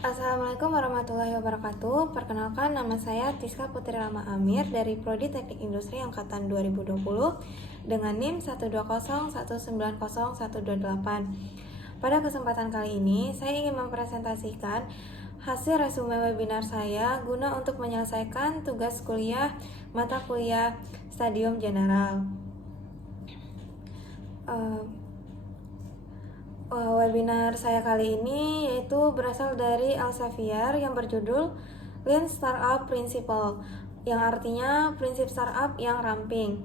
Assalamualaikum warahmatullahi wabarakatuh. Perkenalkan, nama saya Tiska Putri Rama Amir dari Prodi Teknik Industri Angkatan 2020 dengan NIM 120190128. Pada kesempatan kali ini, saya ingin mempresentasikan hasil resume webinar saya guna untuk menyelesaikan tugas kuliah mata kuliah Stadium General. Webinar saya kali ini yaitu berasal dari Elsevier yang berjudul Lean Startup Principle, yang artinya prinsip startup yang ramping.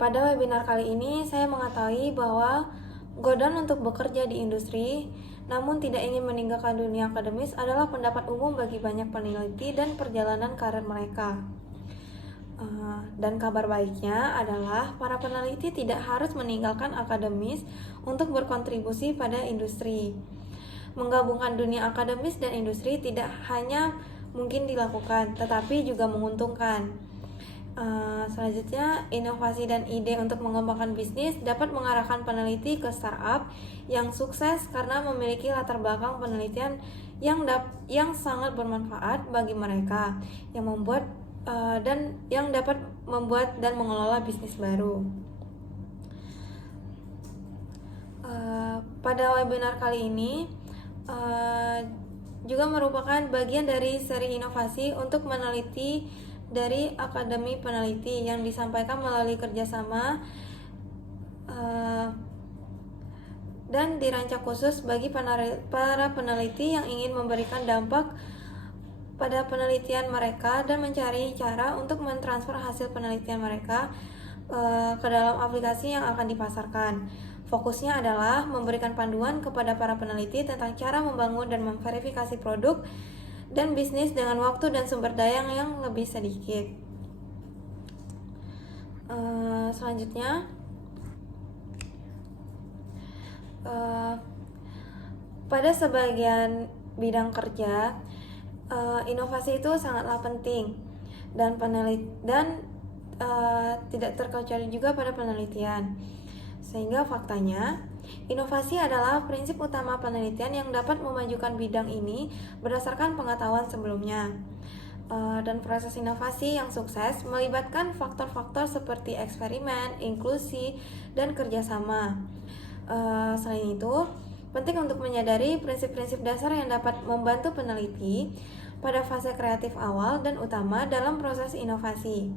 Pada webinar kali ini saya mengetahui bahwa godaan untuk bekerja di industri namun tidak ingin meninggalkan dunia akademis adalah pendapat umum bagi banyak peneliti dan perjalanan karir mereka. Dan kabar baiknya adalah para peneliti tidak harus meninggalkan akademis untuk berkontribusi pada industri. Menggabungkan dunia akademis dan industri tidak hanya mungkin dilakukan, tetapi juga menguntungkan. Selanjutnya, inovasi dan ide untuk mengembangkan bisnis dapat mengarahkan peneliti ke startup yang sukses karena memiliki latar belakang penelitian yang sangat bermanfaat bagi mereka, yang dapat membuat dan mengelola bisnis baru. Pada webinar kali ini juga merupakan bagian dari seri inovasi untuk meneliti dari Akademi Peneliti yang disampaikan melalui kerjasama dan dirancang khusus bagi para peneliti yang ingin memberikan dampak pada penelitian mereka dan mencari cara untuk mentransfer hasil penelitian mereka ke dalam aplikasi yang akan dipasarkan. Fokusnya adalah memberikan panduan kepada para peneliti tentang cara membangun dan memverifikasi produk dan bisnis dengan waktu dan sumber daya yang lebih sedikit. Selanjutnya, pada sebagian bidang kerja, inovasi itu sangatlah penting dan tidak terkecuali juga pada penelitian. Sehingga faktanya, inovasi adalah prinsip utama penelitian yang dapat memajukan bidang ini berdasarkan pengetahuan sebelumnya. Dan proses inovasi yang sukses melibatkan faktor-faktor seperti eksperimen, inklusi, dan kerjasama. Selain itu, penting untuk menyadari prinsip-prinsip dasar yang dapat membantu peneliti pada fase kreatif awal dan utama dalam proses inovasi.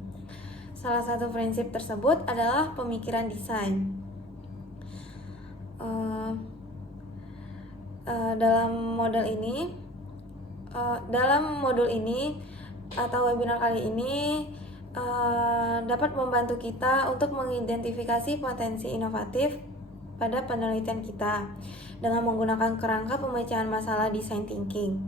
Salah satu prinsip tersebut adalah pemikiran desain. Dalam modul ini atau webinar kali ini dapat membantu kita untuk mengidentifikasi potensi inovatif pada penelitian kita dengan menggunakan kerangka pemecahan masalah design thinking.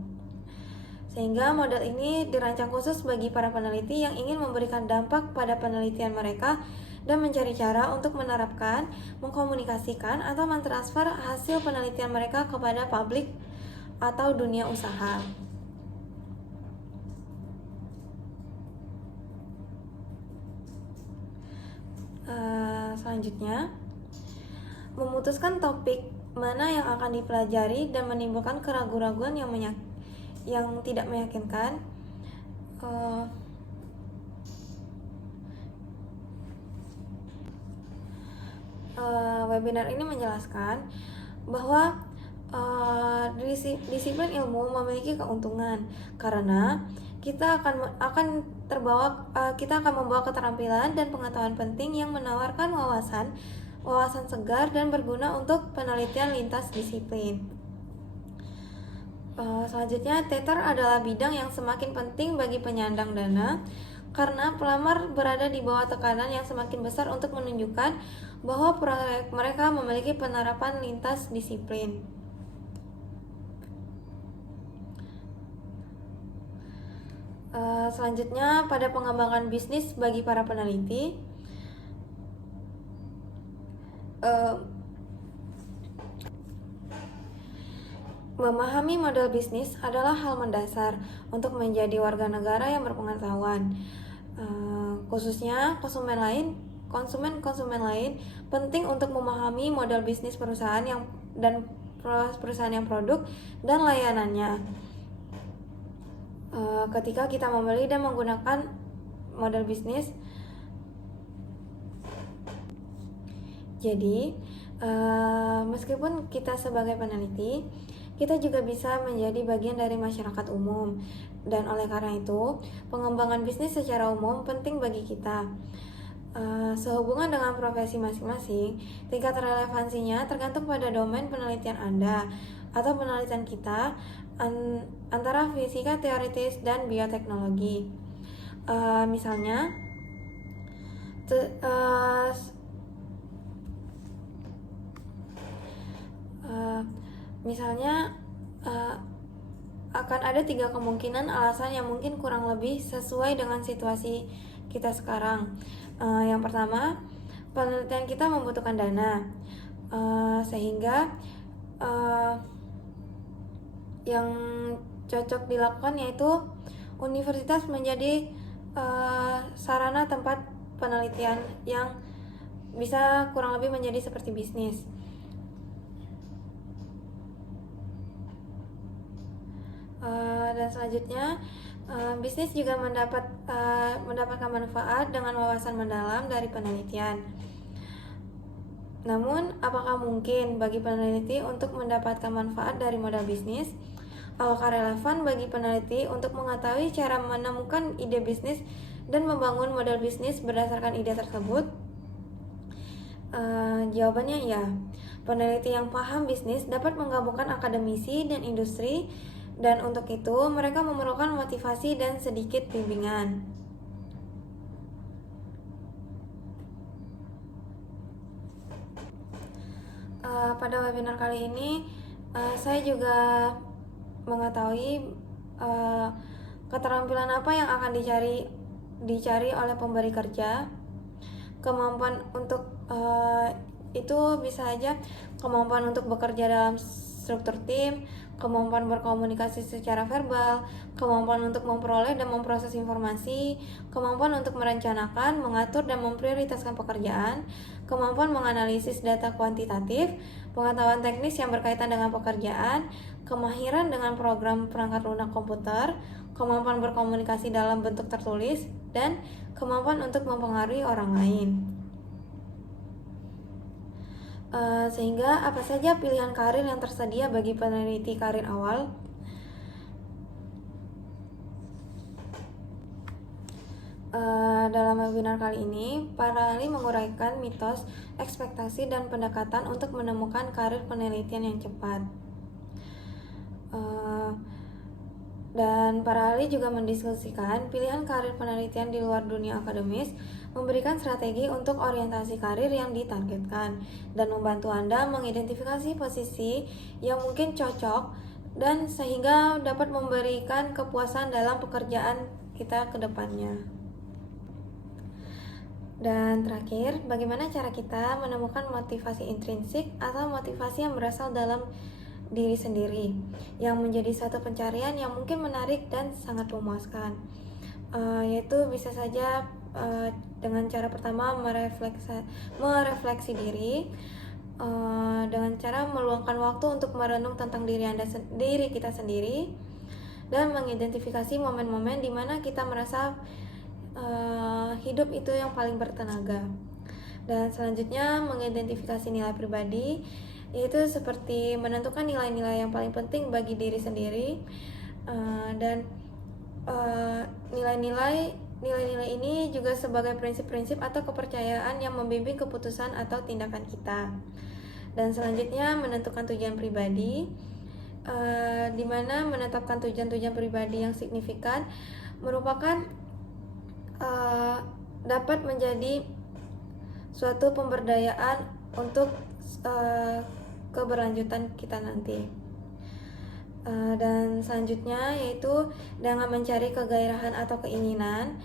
Sehingga model ini dirancang khusus bagi para peneliti yang ingin memberikan dampak pada penelitian mereka dan mencari cara untuk menerapkan, mengkomunikasikan, atau mentransfer hasil penelitian mereka kepada publik atau dunia usaha. Selanjutnya, memutuskan topik mana yang akan dipelajari dan menimbulkan keraguan-keraguan yang tidak meyakinkan. Webinar ini menjelaskan bahwa disiplin ilmu memiliki keuntungan karena kita akan membawa keterampilan dan pengetahuan penting yang menawarkan wawasan segar dan berguna untuk penelitian lintas disiplin. Selanjutnya, teater adalah bidang yang semakin penting bagi penyandang dana karena pelamar berada di bawah tekanan yang semakin besar untuk menunjukkan bahwa proyek mereka memiliki penerapan lintas disiplin. Selanjutnya, pada pengembangan bisnis bagi para peneliti, memahami model bisnis adalah hal mendasar untuk menjadi warga negara yang berpengetahuan. Khususnya konsumen lain penting untuk memahami model bisnis perusahaan dan perusahaan yang produk dan layanannya. Ketika kita membeli dan menggunakan model bisnis, jadi meskipun kita sebagai peneliti, kita juga bisa menjadi bagian dari masyarakat umum. Dan oleh karena itu, pengembangan bisnis secara umum penting bagi kita. Sehubungan dengan profesi masing-masing, tingkat relevansinya tergantung pada domain penelitian Anda atau penelitian kita antara fisika teoritis dan bioteknologi. Misalnya, akan ada 3 kemungkinan alasan yang mungkin kurang lebih sesuai dengan situasi kita sekarang. Yang pertama, penelitian kita membutuhkan dana, sehingga yang cocok dilakukan yaitu universitas menjadi sarana tempat penelitian yang bisa kurang lebih menjadi seperti bisnis. Dan selanjutnya, bisnis juga mendapatkan manfaat dengan wawasan mendalam dari penelitian. Namun, apakah mungkin bagi peneliti untuk mendapatkan manfaat dari modal bisnis? Apakah relevan bagi peneliti untuk mengetahui cara menemukan ide bisnis dan membangun model bisnis berdasarkan ide tersebut? Jawabannya ya. Peneliti yang paham bisnis dapat menggabungkan akademisi dan industri, dan untuk itu mereka memerlukan motivasi dan sedikit bimbingan. Pada webinar kali ini, saya juga mengetahui keterampilan apa yang akan dicari oleh pemberi kerja. Kemampuan untuk itu bisa aja kemampuan untuk bekerja dalam struktur tim, kemampuan berkomunikasi secara verbal, kemampuan untuk memperoleh dan memproses informasi, kemampuan untuk merencanakan, mengatur dan memprioritaskan pekerjaan, kemampuan menganalisis data kuantitatif, pengetahuan teknis yang berkaitan dengan pekerjaan, kemahiran dengan program perangkat lunak komputer, kemampuan berkomunikasi dalam bentuk tertulis, dan kemampuan untuk mempengaruhi orang lain. Sehingga apa saja pilihan karir yang tersedia bagi peneliti karir awal? Dalam webinar kali ini, para ahli menguraikan mitos, ekspektasi, dan pendekatan untuk menemukan karir penelitian yang cepat. Dan para ahli juga mendiskusikan pilihan karir penelitian di luar dunia akademis, memberikan strategi untuk orientasi karir yang ditargetkan, dan membantu Anda mengidentifikasi posisi yang mungkin cocok dan sehingga dapat memberikan kepuasan dalam pekerjaan kita ke depannya. Dan terakhir, bagaimana cara kita menemukan motivasi intrinsik atau motivasi yang berasal dalam diri sendiri, yang menjadi satu pencarian yang mungkin menarik dan sangat memuaskan. Yaitu bisa saja dengan cara pertama merefleksi diri, dengan cara meluangkan waktu untuk merenung tentang diri kita sendiri, dan mengidentifikasi momen-momen di mana kita merasa hidup itu yang paling bertenaga. Dan selanjutnya mengidentifikasi nilai pribadi, yaitu seperti menentukan nilai-nilai yang paling penting bagi diri sendiri, dan nilai-nilai ini juga sebagai prinsip-prinsip atau kepercayaan yang membimbing keputusan atau tindakan kita. Dan selanjutnya menentukan tujuan pribadi, di mana menetapkan tujuan-tujuan pribadi yang signifikan merupakan dapat menjadi suatu pemberdayaan untuk keberlanjutan kita nanti. Dan selanjutnya yaitu dengan mencari kegairahan atau keinginan,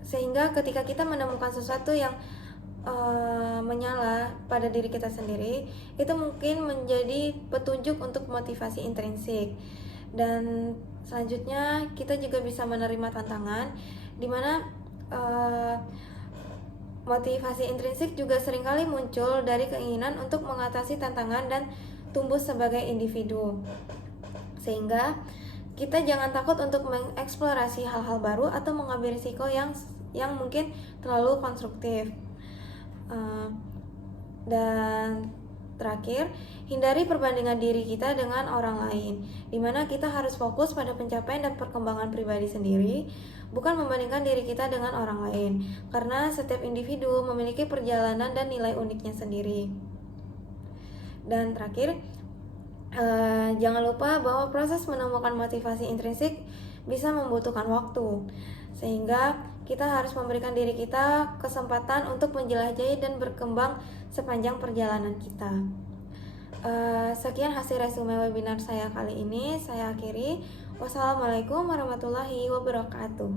sehingga ketika kita menemukan sesuatu yang menyala pada diri kita sendiri, itu mungkin menjadi petunjuk untuk motivasi intrinsik. Dan selanjutnya kita juga bisa menerima tantangan, di mana motivasi intrinsik juga seringkali muncul dari keinginan untuk mengatasi tantangan dan tumbuh sebagai individu. Sehingga kita jangan takut untuk mengeksplorasi hal-hal baru atau mengambil risiko yang mungkin terlalu konstruktif. Dan terakhir, hindari perbandingan diri kita dengan orang lain, di mana kita harus fokus pada pencapaian dan perkembangan pribadi sendiri, bukan membandingkan diri kita dengan orang lain, karena setiap individu memiliki perjalanan dan nilai uniknya sendiri. Dan terakhir, jangan lupa bahwa proses menemukan motivasi intrinsik bisa membutuhkan waktu, sehingga kita harus memberikan diri kita kesempatan untuk menjelajahi dan berkembang sepanjang perjalanan kita. Sekian hasil resume webinar saya kali ini. Saya akhiri. Wassalamualaikum warahmatullahi wabarakatuh.